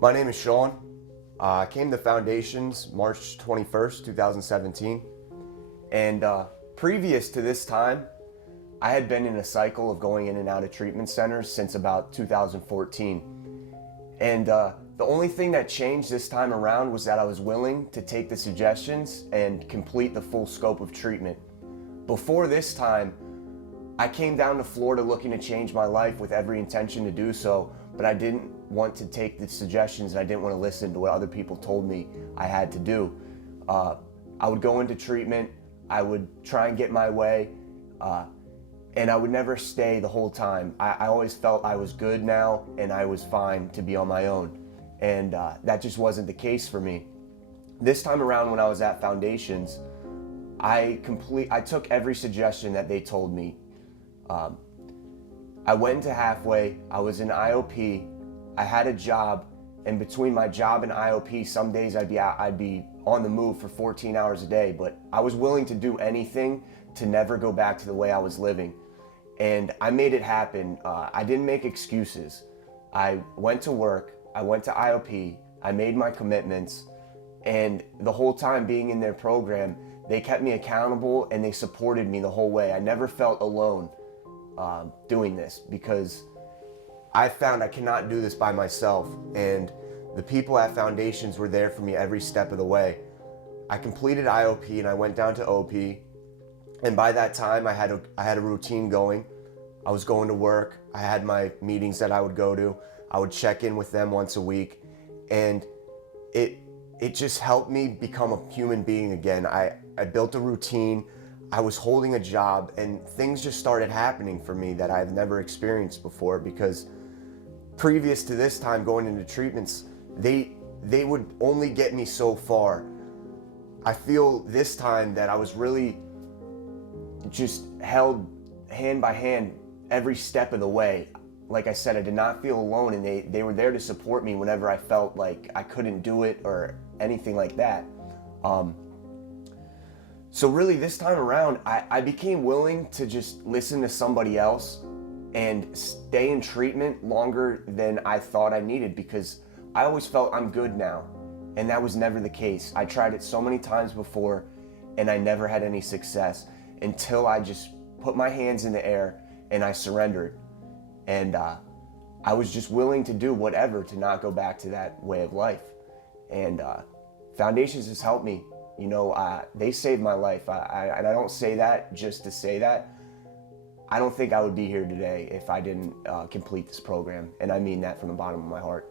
My name is Shawn. I came to Foundations March 21st, 2017. And previous to this time, I had been in a cycle of going in and out of treatment centers since about 2014. And the only thing that changed this time around was that I was willing to take the suggestions and complete the full scope of treatment. Before this time, I came down to Florida looking to change my life with every intention to do so, but I didn't want to take the suggestions and I didn't want to listen to what other people told me I had to do. I would go into treatment, I would try and get my way, and I would never stay the whole time. I always felt I was good now and I was fine to be on my own. And that just wasn't the case for me. This time around when I was at Foundations, I took every suggestion that they told me. I went into halfway, I was in IOP, I had a job, and between my job and IOP, some days I'd be on the move for 14 hours a day, but I was willing to do anything to never go back to the way I was living. And I made it happen. I didn't make excuses. I went to work, I went to IOP, I made my commitments, and the whole time being in their program, they kept me accountable and they supported me the whole way. I never felt alone doing this because I found I cannot do this by myself, and the people at Foundations were there for me every step of the way. I completed IOP and I went down to OP, and by that time I had a routine going. I was going to work, I had my meetings that I would go to, I would check in with them once a week, and it just helped me become a human being again. I built a routine, I was holding a job, and things just started happening for me that I've never experienced before, because previous to this time going into treatments, they would only get me so far. I feel this time that I was really just held hand by hand every step of the way. Like I said, I did not feel alone, and they were there to support me whenever I felt like I couldn't do it or anything like that. So really this time around, I became willing to just listen to somebody else and stay in treatment longer than I thought I needed, because I always felt I'm good now, and that was never the case. I tried it so many times before and I never had any success until I just put my hands in the air and I surrendered. And I was just willing to do whatever to not go back to that way of life. And Foundations has helped me. You know, they saved my life. And I don't say that just to say that. I don't think I would be here today if I didn't complete this program. And I mean that from the bottom of my heart.